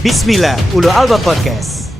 Bismillah, Ulu Alba Podcast.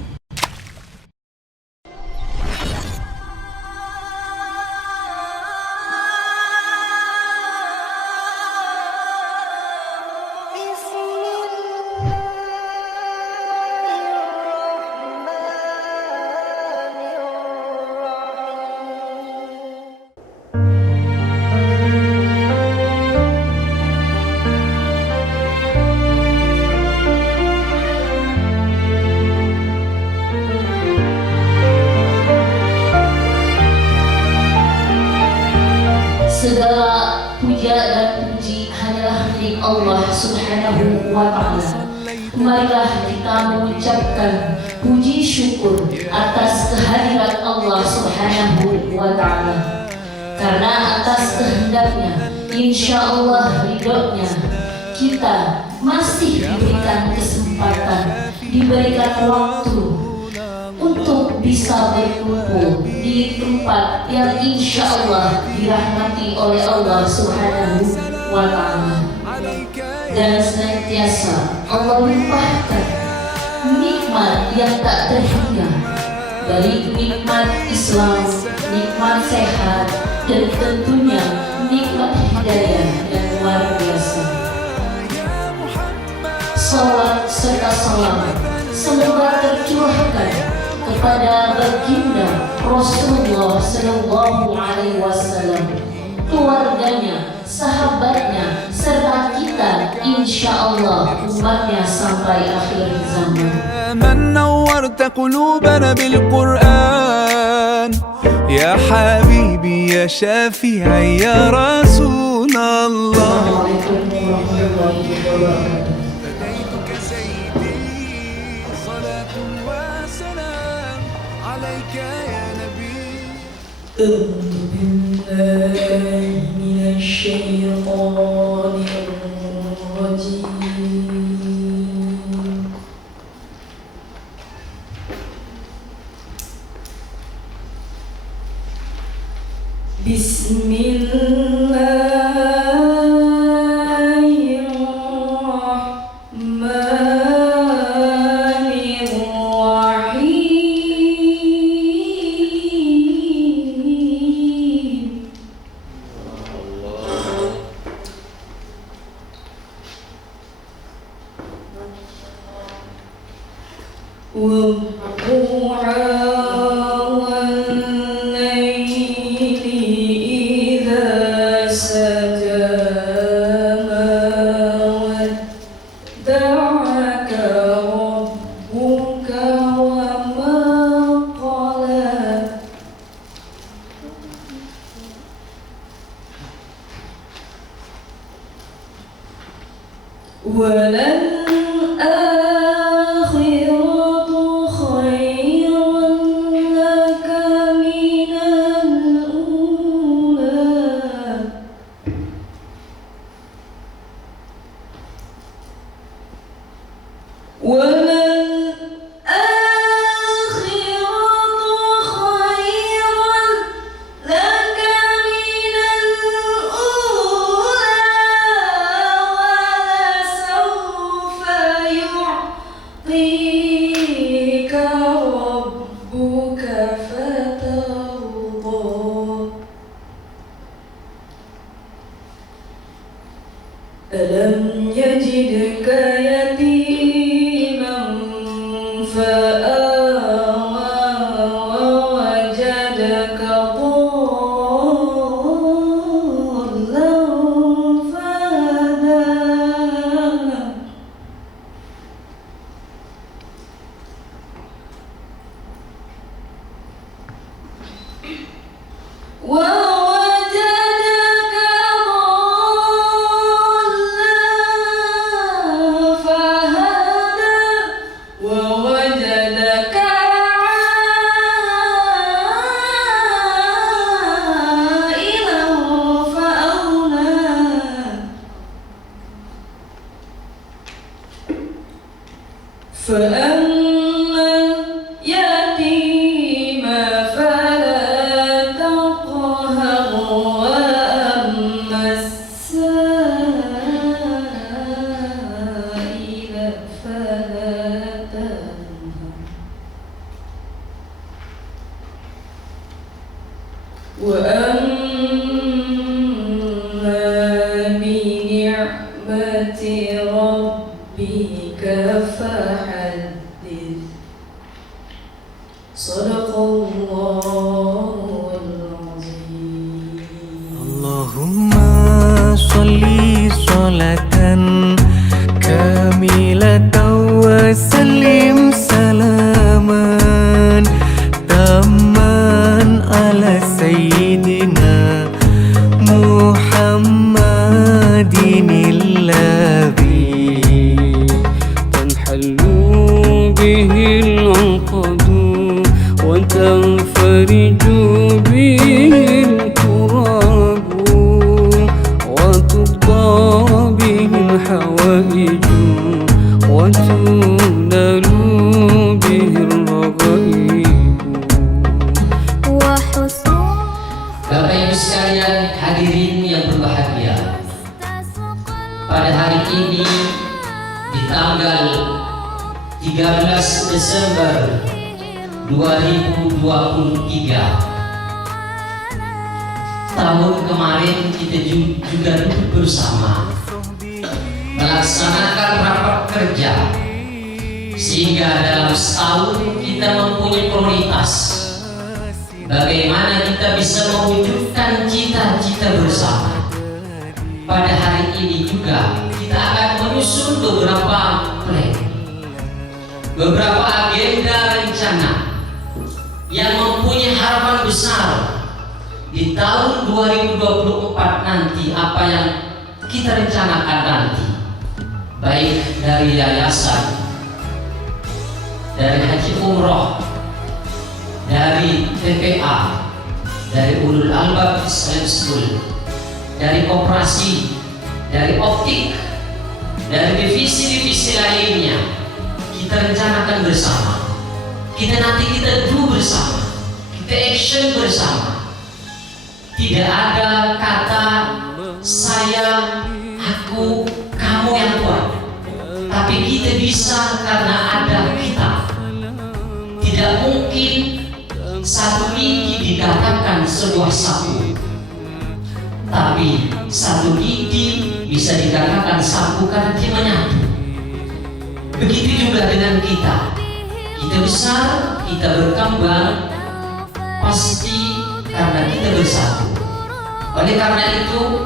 Segala puja dan puji hanyalah milik Allah Subhanahu wa Ta'ala. Marilah kita mengucapkan puji syukur atas kehadiran Allah Subhanahu wa Ta'ala. Karena atas kehendaknya, insya Allah ridhonya, kita masih diberikan kesempatan, diberikan waktu untuk bisa berkumpul di tempat yang insya Allah dirahmati oleh Allah Subhanahu wa Ta'ala. Dan senantiasa Allah limpahkan nikmat yang tak terhingga, baik nikmat Islam, nikmat sehat, dan tentunya nikmat hidayah yang luar biasa. Salawat serta salam semoga tercurahkan kepada baginda Rasulullah Sallallahu Alaihi Wasallam, keluarganya, sahabatnya, serta kita insya Allah umatnya sampai akhir zaman. من نورت قلوبنا بالقرآن يا حبيبي يا شافعي يا رسول الله. Assalamualaikum warahmatullahi wabarakatuh. أعوذ بالله من الشيطان الرجيم. بسم الله الرحمن الرحيم. والضحى والليل إذا سجى ما ودعك ربك وما قلى. وللآخرة خير لك من الأولى. وللآخرة خير لك من الأولى ولسوف يعطيك ربك فترضى. ألم يجدك يتيما فآوى ووجدك ضالا فهدى. ووجدك ضالا فهدى ووجدك عائلا فأغنى. فأما اليتيم فلا تقهر وأما السائل فلا ربك فحدث صدق الله العظيم. Allahumma sholli sholatan kamilatan wa sallim salaman tamman ala sayyidina Muhammadinil ladzi tanhallu bihil 'uqadu wa tanfariju bihil kurabu wa tuqda bihil hawaiju wa tunalu bihil ragaibu. Bapak Ibu sekalian hadirin yang berbahagia, pada hari ini di tanggal 13 Desember 2023, tahun kemarin kita juga duduk bersama melaksanakan rapat kerja, sehingga dalam setahun kita mempunyai prioritas bagaimana kita bisa mewujudkan cita-cita bersama. Pada hari ini juga kita akan menyusun beberapa plan, beberapa agenda rencana yang mempunyai harapan besar di tahun 2024 nanti. Apa yang kita rencanakan nanti, baik dari yayasan, dari haji umroh, dari TPA, dari Ulul Albab Islam School, dari koperasi, dari optik, dari divisi-divisi lainnya, kita rencanakan bersama. Kita do bersama, kita action bersama. Tidak ada kata saya, aku, kamu yang kuat, tapi kita bisa karena ada kita. Tidak mungkin satu gigi dikatakan sebuah sapu, tapi satu gigi bisa dikatakan sapu karena dia menyatu. Begitu juga dengan kita. Kita besar, kita berkembang, pasti karena kita bersatu. Oleh karena itu,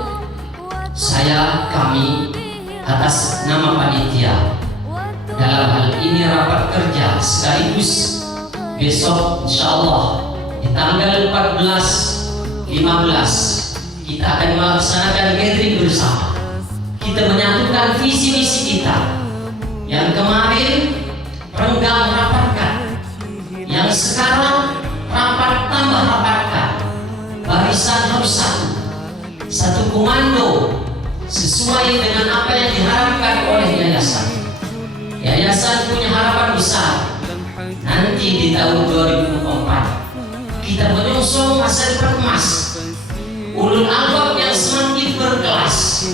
kami atas nama panitia dalam hal ini rapat kerja sekaligus besok insyaallah di tanggal 14, 15 kita akan melaksanakan gathering bersama. Kita menyatukan visi misi kita. Yang kemarin renggang rapatkan, yang sekarang rapat tambah rapatkan. Barisan harus satu komando sesuai dengan apa yang diharapkan oleh yayasan. Yayasan punya harapan besar. Nanti di tahun 2024 kita menyongsong masa depan emas, ulul albab yang semakin berkelas.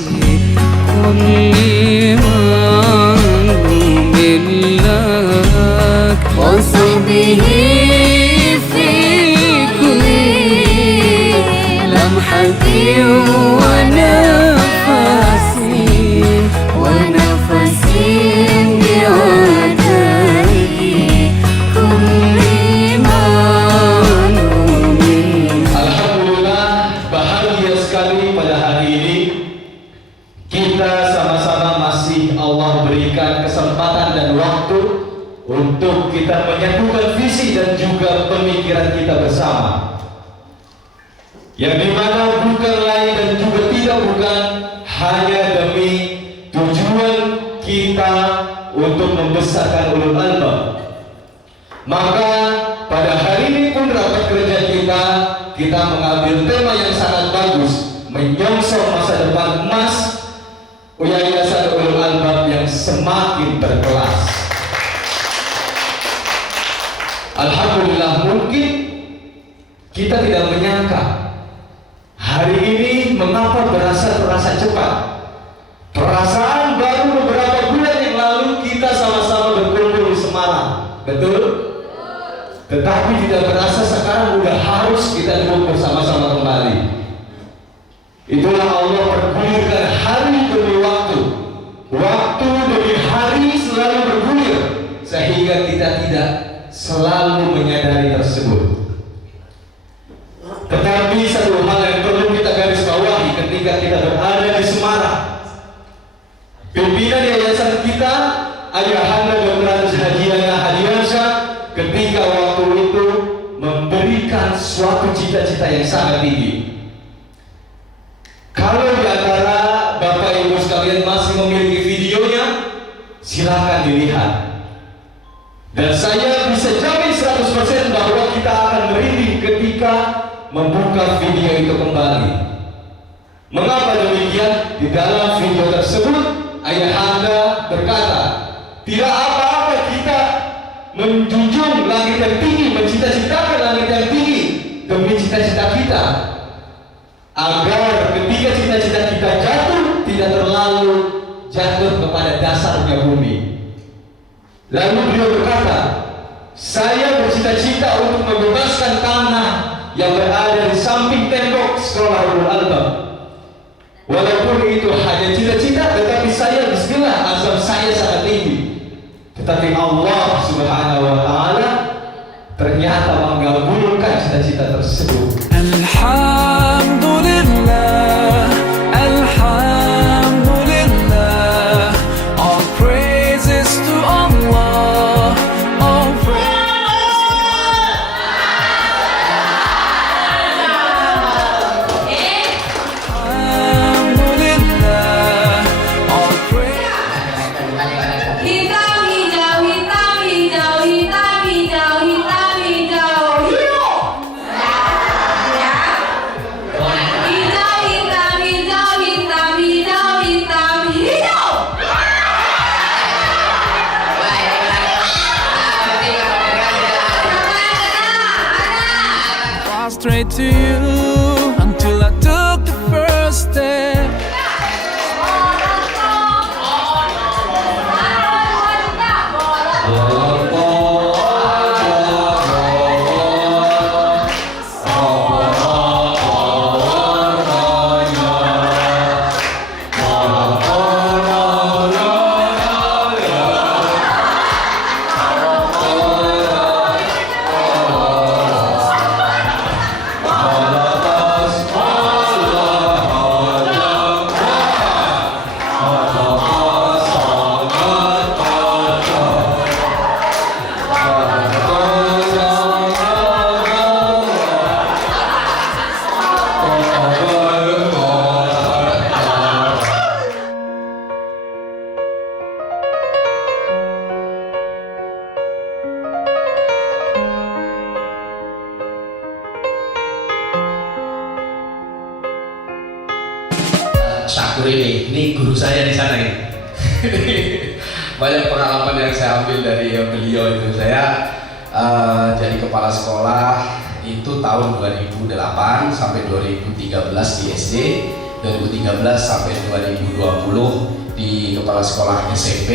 Kesempatan dan waktu untuk kita menyatukan visi dan juga pemikiran kita bersama, yang dimana bukan lain dan juga tidak bukan hanya demi tujuan kita untuk membesarkan ulul albab. Maka pada hari ini pun rapat kerja kita mengambil tema yang sangat bagus, menyongsong masa depan emas Yayasan Ulul Albab yang semakin berkelas. Alhamdulillah, mungkin kita tidak menyangka hari ini mengapa terasa cepat. Perasaan baru beberapa bulan yang lalu kita sama-sama berkumpul di Semarang, betul? Tetapi tidak berasa sekarang sudah harus kita duduk bersama-sama kembali. Itulah Allah pergulirkan hari demi waktu demi hari selalu bergulir sehingga kita tidak selalu menyadari tersebut. Tetapi satu hal yang perlu kita garis bawahi ketika kita berada di Semarang, pimpinan yayasan kita, Ayahanda Dr. Andes Hajiana Hadiansyah, ketika waktu itu memberikan suatu cita-cita yang sangat tinggi. Kalau di antara Bapak Ibu sekalian masih memiliki videonya, silakan dilihat. Dan saya bisa jamin 100% bahwa kita akan merinding ketika membuka video itu kembali. Mengapa demikian? Di dalam video tersebut, Ayahanda berkata, tidak apa-apa kita menjunjung langit yang tinggi, mencita-citakan langit yang tinggi demi cita-cita kita, agar ketika cita-cita kita jatuh, tidak terlalu jatuh kepada dasarnya bumi. Lalu beliau berkata, saya bercita-cita untuk membebaskan tanah yang berada di samping tembok sekolah Ulul Albab. Walaupun itu hanya cita-cita, tetapi saya bismillah, azam saya sangat tinggi. Tetapi Allah Subhanahu wa Ta'ala ternyata mengabulkan cita-cita tersebut. Alhamdulillah, Alhamdulillah, all praises to Allah, all Alhamdulillah, all praise. Hitam hijau, hitam hijau, hitam hijau, hitam hijau, hijau. Ya. Hijau, hitam hijau, hitam hijau, hitam hijau. Straight to you until I took the first step. Syakur ini guru saya di sana ini. Banyak pengalaman yang saya ambil dari beliau itu. Saya jadi kepala sekolah itu tahun 2008 sampai 2013 di SD, 2013 sampai 2020 di kepala sekolah SMP.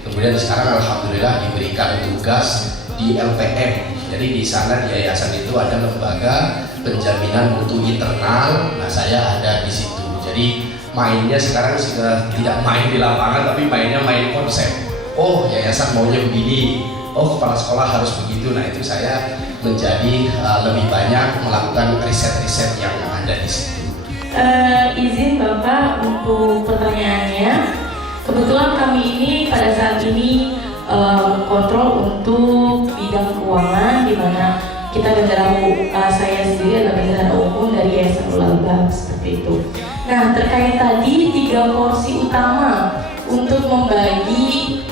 Kemudian sekarang alhamdulillah diberikan tugas di LPM. Jadi di sana di yayasan itu ada lembaga penjaminan mutu internal. Nah, saya ada di situ. Jadi mainnya sekarang sudah tidak main di lapangan, tapi mainnya main konsep. Oh, yayasan maunya begini. Oh, kepala sekolah harus begitu. Nah, itu saya menjadi lebih banyak melakukan riset-riset yang ada di situ. Izin Bapak untuk pertanyaannya. Kebetulan kami ini pada saat ini kontrol untuk bidang keuangan, di mana kita bendera saya sendiri adalah bendera umum dari Yayasan Ulul Albab, seperti itu. Nah, terkait tadi 3 porsi utama untuk membagi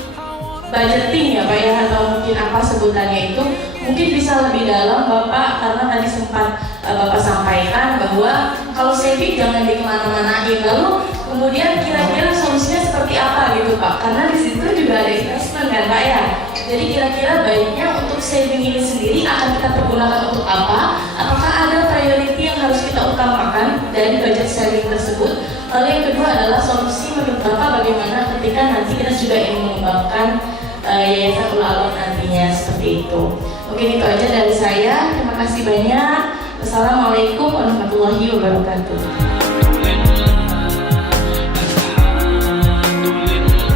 budgeting ya Pak ya, atau mungkin apa sebutannya itu, mungkin bisa lebih dalam Bapak, karena tadi sempat Bapak sampaikan bahwa kalau saving jangan dikemana-manain. Lalu kemudian kira-kira solusinya seperti apa gitu Pak, karena di situ juga ada investment kan Pak ya. Jadi kira-kira baiknya untuk saving ini sendiri akan kita pergunakan untuk apa? Apakah ada priority yang harus kita utamakan dari budget saving tersebut? Lalu yang kedua adalah solusi menurut Bapak bagaimana ketika nanti kita juga ingin mengembangkan Yayasan Ulul Albab nantinya, seperti itu. Mungkin itu aja dari saya. Terima kasih banyak. Wassalamualaikum warahmatullahi wabarakatuh.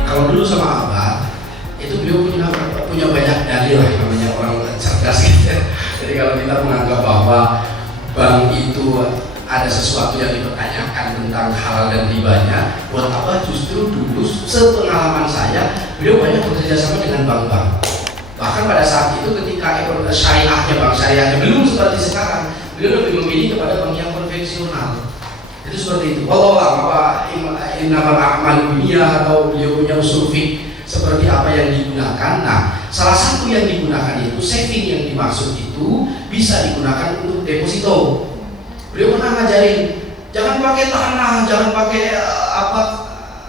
Kalau dulu sama Abah, itu beliau punya banyak dalil lah, namanya orang cerdas gitu. Jadi kalau kita menganggap bahwa bank itu ada sesuatu yang dipertanyakan tentang halal dan ribanya, buat apa justru dulu sepengalaman saya beliau banyak bekerja sama dengan bank-bank. Bahkan pada saat itu ketika ekonomi syariahnya, bank syariahnya belum seperti sekarang, beliau lebih memilih kepada bank yang konvensional. Itu seperti itu. Wallahu a'lam innamal a'malu binniyat atau beliau punya usul fiqh seperti apa yang digunakan. Nah, salah satu yang digunakan itu saving yang dimaksud itu bisa digunakan untuk deposito. Beliau pernah ngajarin jangan pakai tanah, jangan pakai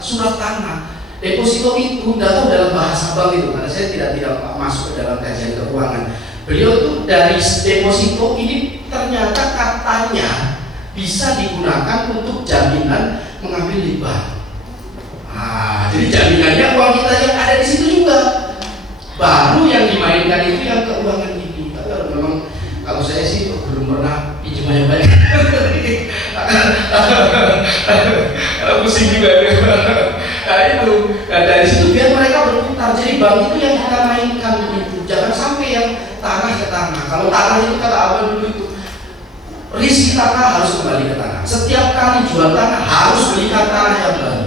surat tanah. Deposito itu nggak tahu dalam bahasa bank itu, karena saya tidak masuk ke dalam kajian keuangan. Beliau itu dari deposito ini ternyata katanya bisa digunakan untuk jaminan mengambil riba. Jadi jaminannya uang kita yang ada di situ juga. Baru yang dimainkan itu yang keuangan ini. Tapi memang kalau saya sih belum pernah pinjam banyak-banyak. Pusing juga. Nah itu, dari situ biar mereka berputar. Jadi bank itu yang kita mainkan itu. Jangan sampai yang tanah ke tanah. Kalau tanah itu kata abang dulu itu, rizki tanah harus kembali ke tanah. Setiap kali jual tanah harus belikan tanah yang baru.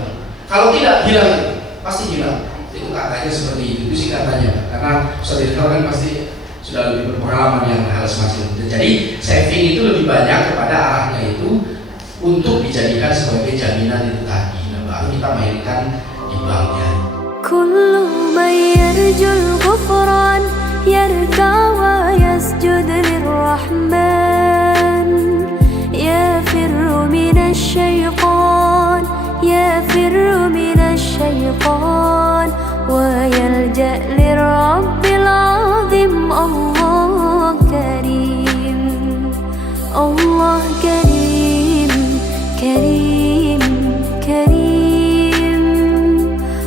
Kalau tidak hilang itu, pasti hilang. Itu katanya seperti itu sih katanya. Karena Ustaz Direktur kan pasti sudah lebih berpengalaman yang hal semacam itu. Jadi saving itu lebih banyak kepada arahnya itu untuk dijadikan sebagai jaminan itu tadi. Nah, baru kita mainkan di banknya. Kullu man yarjul ghufran yarka wa yasjud lirrahman yafirru minasy syaitan yafirru minasy syaitan wa yalja lirabbil azim. Allah karim, Allah karim, karim, karim,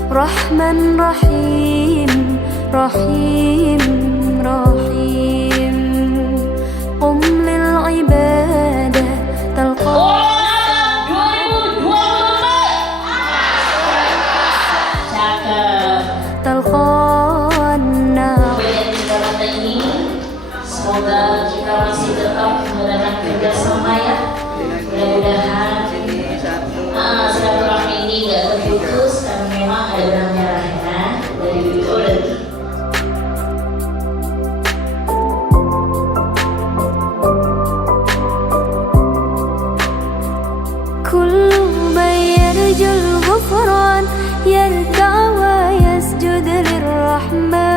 Rahman Rahim, Rahim, Rahim. Qum lil ibadah talqa. Semoga kita masih tetap menggunakan kerjasama ya. Mudah-mudahan silaturahmi ini nggak terputus karena memang ada benang merahnya dari itu dan Kullu man yarjul ghufran yarka wa yasjud lirrahman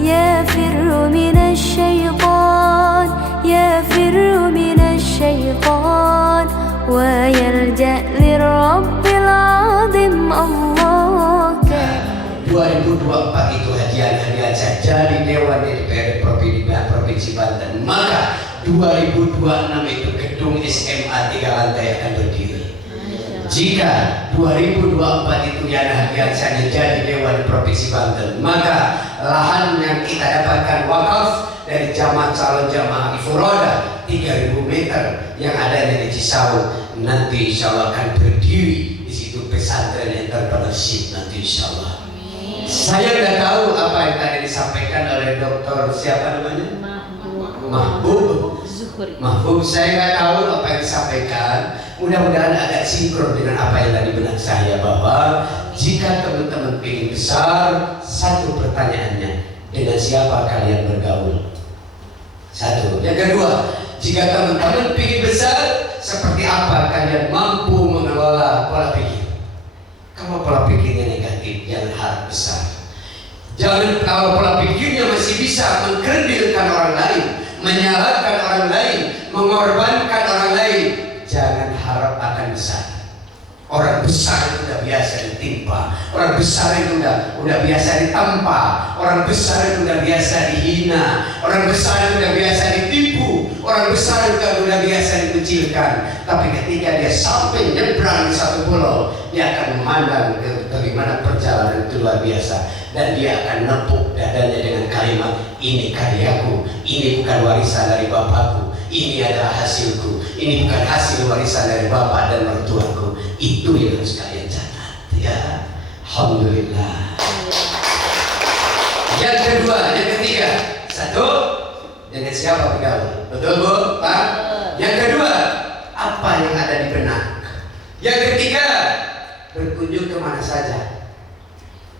yafirru minasy syaitan yafirru minasy syaitan wa yalja lirabbil azim. Allah 2024 itu hadiah saja di Dewan DPR Provinsi Banten. Maka 2026 itu gedung SMA 3 lantai akan berdiri. Jika 2024 itu hadiah saja jadi Dewan Provinsi Banten, maka lahan yang kita dapatkan wakaf dari jamaah calon jamaah ifroda 3000 meter yang ada di Cisauk nanti insya Allah akan berdiri di situ pesantren entrepreneurship nanti insya Allah. Saya sudah tahu apa yang tadi disampaikan oleh Dokter siapa namanya? Mahbub. Saya nggak tahu apa yang disampaikan. Mudah-mudahan agak sinkron dengan apa yang tadi benak saya, bahwa jika teman-teman ingin besar, satu pertanyaannya, dengan siapa kalian bergaul? Satu. Yang kedua, jika teman-teman ingin besar, seperti apa kalian mampu mengelola pola pikir? Kalau pola pikirnya negatif, jangan harap besar. Jangan, kalau pola pikirnya masih bisa mengkerdilkan orang lain, menyalahkan orang lain, mengorbankan orang lain, jangan harap akan besar. Orang besar itu udah biasa ditimpa, orang besar itu udah biasa ditampa, orang besar itu udah biasa dihina, orang besar itu udah biasa ditipu, orang besar itu udah biasa dikucilkan. Tapi ketika dia sampai nyebrang di satu pulau, dia akan memandang bagaimana perjalanan itu luar biasa, dan dia akan nepuk dadanya dengan kalimat, ini karyaku, ini bukan warisan dari bapakku, ini adalah hasilku, ini bukan hasil warisan dari bapak dan mertuaku. Itu yang harus kalian catat ya. Alhamdulillah. kedua, yang ketiga. Satu, dengan siapa bergaul? Betul Bu? Pak? Yang kedua, apa yang ada di benak? Yang ketiga, berkunjung kemana saja.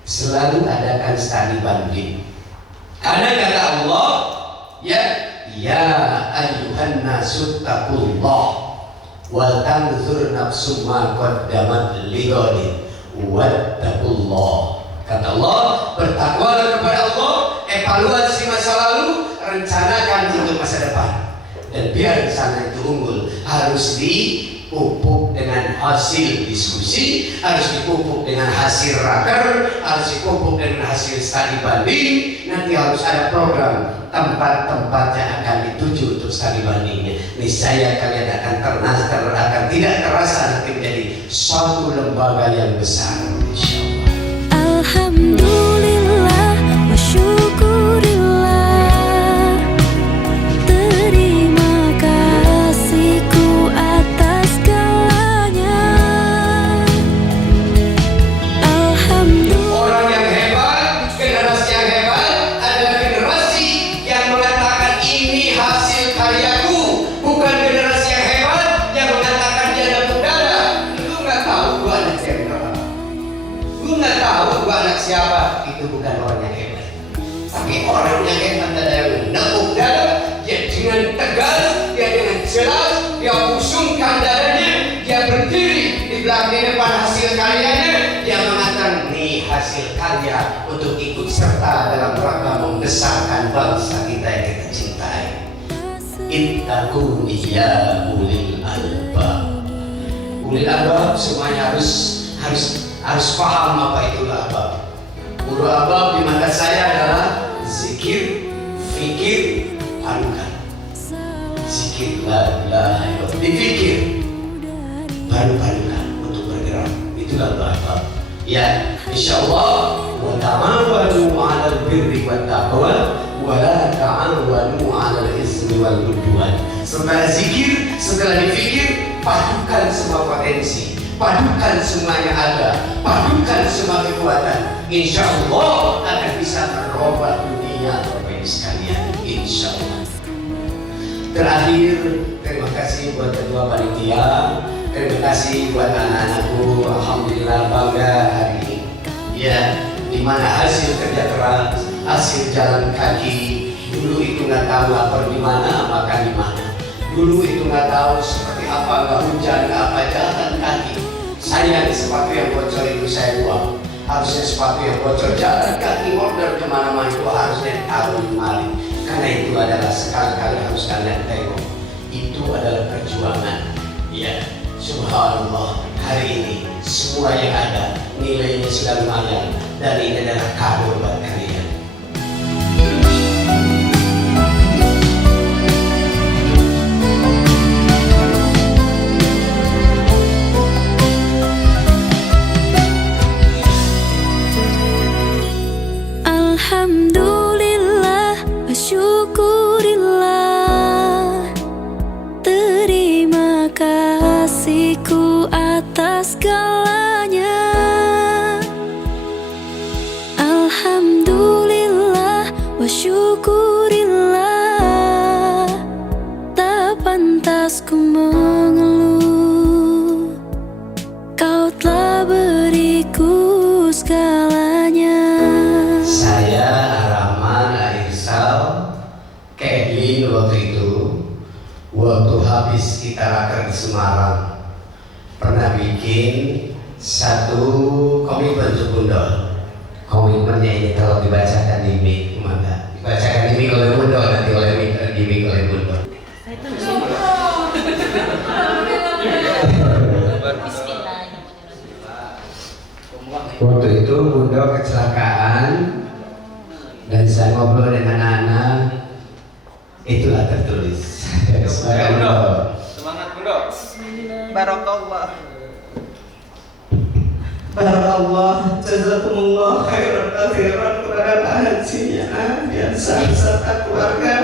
Selalu adakan studi banding. Karena kata Allah, ya ayyuhan nasu taqullah wal tanzur nafsum ma qaddamat lighadin wattaqullah. Kata Allah, bertakwalah kepada Allah, evaluasi masa lalu, rencanakan untuk masa depan. Dan biar rencana itu unggul, harus dipupuk dengan hasil diskusi, harus dipupuk dengan hasil raker, harus dipupuk dengan hasil studi banding. Nanti harus ada program tempat-tempat yang akan dituju untuk studi bandingnya. Niscaya kalian akan tidak terasa nanti menjadi suatu lembaga yang besar. Insyaallah. Alhamdulillah wa syukurillah, terima kasihku atas segalanya. Alhamdulillah. Orang yang hebat, generasi yang hebat adalah generasi yang mengatakan ini hasil karyaku, bukan generasi yang hebat yang mengatakan dia dapat darah. Lu nggak tahu gua anak siapa. Lu nggak tahu gua anak siapa. Itu bukan orang yang hebat. Tapi orang yang hebat adalah yang menepuk dada, dia dengan tegas, dia dengan jelas, dia usungkan dadanya, dia berdiri di belakang depan hasil karyanya, dia mengatakan ini hasil karya untuk ikut serta dalam rangka membesarkan bangsa kita yang kita cintai. Ittaqu ya ulil albab. Ulil albab semuanya harus paham apa itu albab. Ulul albab di mata saya adalah zikir, fikir, padukan. Zikir la ilaha illallah, dipikir, baru padukan untuk bergerak. Itulah ulul albab. Ya, insyaallah wa ta'awanu 'alal birri wat taqwa wa la ta'awanu 'alal ismi wal 'udwan. Setelah zikir, setelah dipikir, padukan semua potensi, padukan semua yang ada, padukan semua kekuatan. Insya Allah akan bisa merubah dunia Bapak Ibu sekalian. Insya Allah. Terakhir, terima kasih buat ketua panitia, terima kasih buat anak-anakku. Alhamdulillah bangga hari ini. Ya, dimana hasil kerja keras, hasil jalan kaki. Dulu itu nggak tahu lapar di mana, makan di mana. Dulu itu nggak tahu seperti apa, nggak hujan, nggak apa, jalan kaki. Sayang sepatu yang bocor itu saya buang. Harusnya sepatu yang bocor jalan kaki order kemana-mana itu harusnya taruh di mari. Karena itu adalah sekali-kali harus kalian tengok. Itu adalah perjuangan. Ya, subhanallah, hari ini semua yang ada nilainya sudah lumayan dan ini adalah kado buat kalian. Alhamdulillah wa syukurillah, terima kasihku atas segalanya. Alhamdulillah wa syukurillah, tak pantas ku mengeluh, kau telah beriku segalanya. Saya Rahman Airsal Kevin waktu itu, waktu habis kita raker di Semarang, pernah bikin satu komitmen untuk Bundol. Komitmennya ini kalau dibacakan di mic, maka dibacakan di mic oleh Bundol, nanti di mic oleh Bundol. Waktu itu Bundol kecelakaan dan saya ngobrol dengan anak, itulah tertulis. Semangat Bundol. Barakallah. Barakallah, jazakumullah khairan katsiran kepada Pak Haji dan serta keluarga.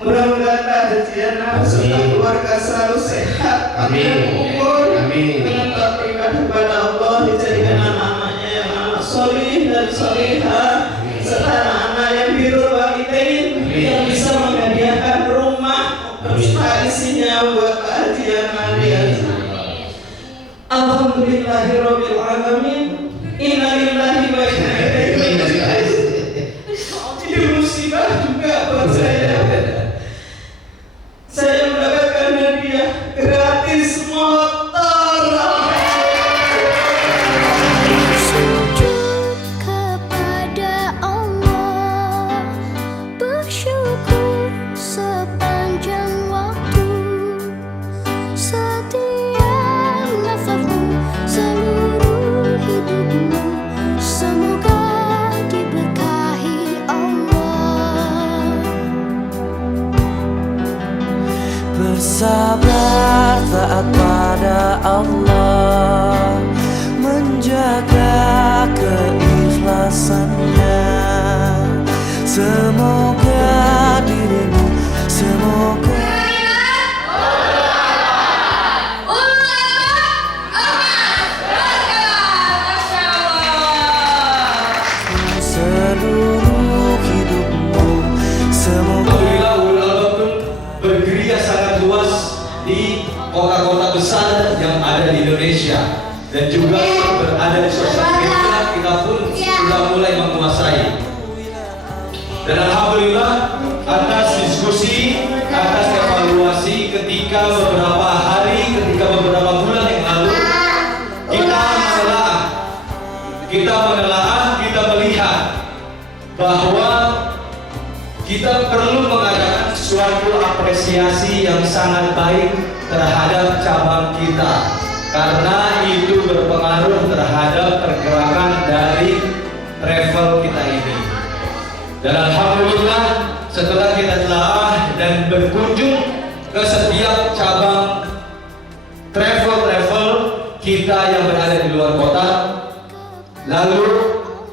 Mudah-mudahan Pak Haji serta keluarga selalu sehat, panjang umur, dengan taat ibadah kepada Allah, dijadikan anak-anaknya yang anak solih dan solihah, serta anak-anak yang isinya buat bahagia Nadia. Alhamdulillahirabbil alamin. Inna lillahi wa inna ilaihi raji'un. Ini musibah juga buat saya. Saya mendapatkan hadiah gratis motor. Sujud kepada Allah, bersyukur sepanjang waktu, setiap nafasmu, seluruh hidupmu, semoga diberkahi Allah. Bersabar taat pada Allah, menjaga keikhlasannya. Semoga dirimu, semoga seluruh hidupmu, semoga Alhamdulillah ulul albab pun bergeria sangat luas di kota-kota besar yang ada di Indonesia dan juga berada di sosial media. Kita pun sudah mulai menguasai. Dan alhamdulillah atas diskusi, atas evaluasi ketika beberapa hari, ketika beberapa bulan yang lalu kita melihat bahwa kita perlu mengadakan suatu apresiasi yang sangat baik terhadap cabang kita, karena itu berpengaruh terhadap pergerakan dari travel kita ini. Dan alhamdulillah setelah kita telah dan berkunjung ke setiap cabang travel kita yang berada di luar kota, lalu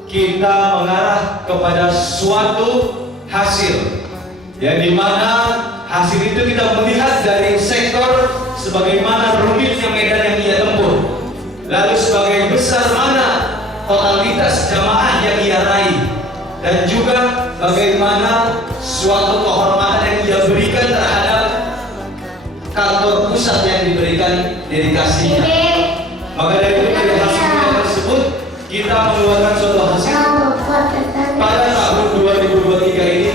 kita mengarah kepada suatu hasil yang dimana hasil itu kita melihat dari sektor sebagaimana rumitnya medan yang ia tempuh, lalu sebagai besar mana totalitas jamaah yang ia raih, dan juga bagaimana suatu kehormatan yang ia berikan terhadap kantor pusat yang diberikan dedikasinya. Maka dari itu dari hasil tersebut kita mengeluarkan suatu hasil pada tahun 2023 ini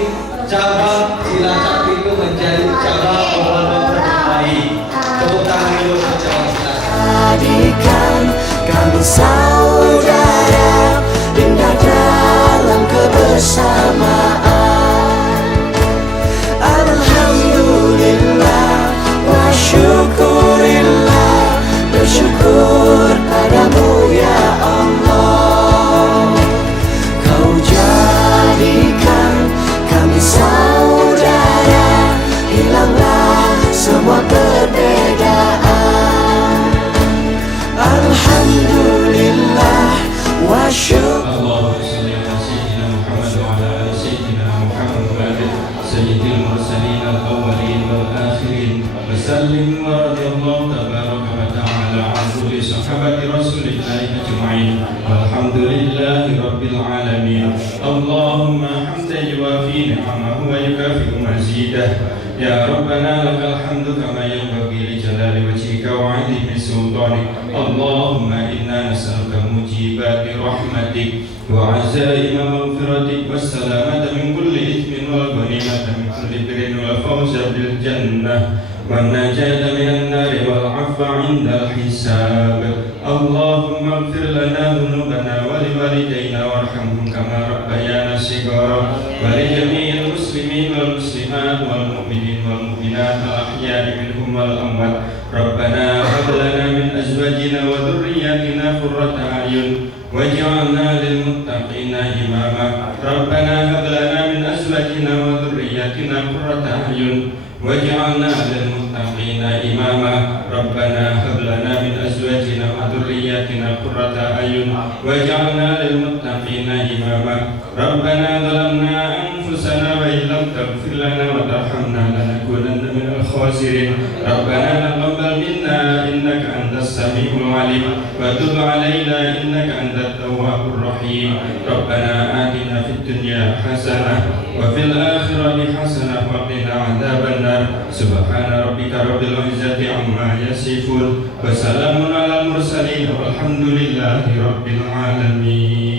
cabang Cilacap itu menjadi cabang olahraga terbaik. Tepuk tangan dulu untuk cabang Cilacap. jadikan kami saudara, indah dalam kebersamaan. Alhamdulillah wa syukurillah, bersyukur padamu ya Allah. Kau jadikan kami saudara, hilanglah semua perbedaan. Alhamdulillah wa syukur. Allahumma salli ala sayyidina Muhammad wa ala ali sayyidina Muhammad sayyidil mursalin al-awwalin wal akhirin wa sallim wa radiyallahu tabaraka wa ta'ala an kulli sahabati rasulillahi ajma'in walhamdulillahi rabbil alamin. Allahumma hamdan yuwafi ni'amahu wa yukafi'u mazidah. Ya Rabbana lakal hamdu kama yanbaghi li jalali wajhika wa 'azimi sultanik. Allahumma inna nas'aluka mujibati rahmatik wa 'azaima maghfiratik wassalamata min kulli ithmin wal ghanimata min kulli birrin wal fawza bil jannah wan najata minan nari wal 'afwa 'indal hisab. Allahumma ighfir lana dhunubana wa li walidayna warhamhum kama rabbayana shighara wa li jami'il muslimin wal muslimat wal mu'minin wal mu'minat al ahya'i minhum wal amwat. Rabbana hab lana min azwajina wa dhurriyyatina qurrata a'yun waj'alna lil muttaqina imama. Rabbana hab lana min azwajina wa dhurriyyatina qurrata a'yun waj'alna lil muttaqina imama. Rabbana hab lana min azwajina wa dhurriyyatina qurrata a'yun waj'alna lil muttaqina imama. Rabbana zalamna anfusana wa illam taghfir lana wa tarhamna lanakunanna minal khasirin. Rabbana taqabbal minna innaka antas السميع العليم وتب علينا إنك أنت التواب الرحيم ربنا آتنا في الدنيا حسنة وفي الآخرة حسنة وقنا عذاب النار سبحان ربك رب العزة عما يصفون وسلام على المرسلين والحمد لله رب العالمين.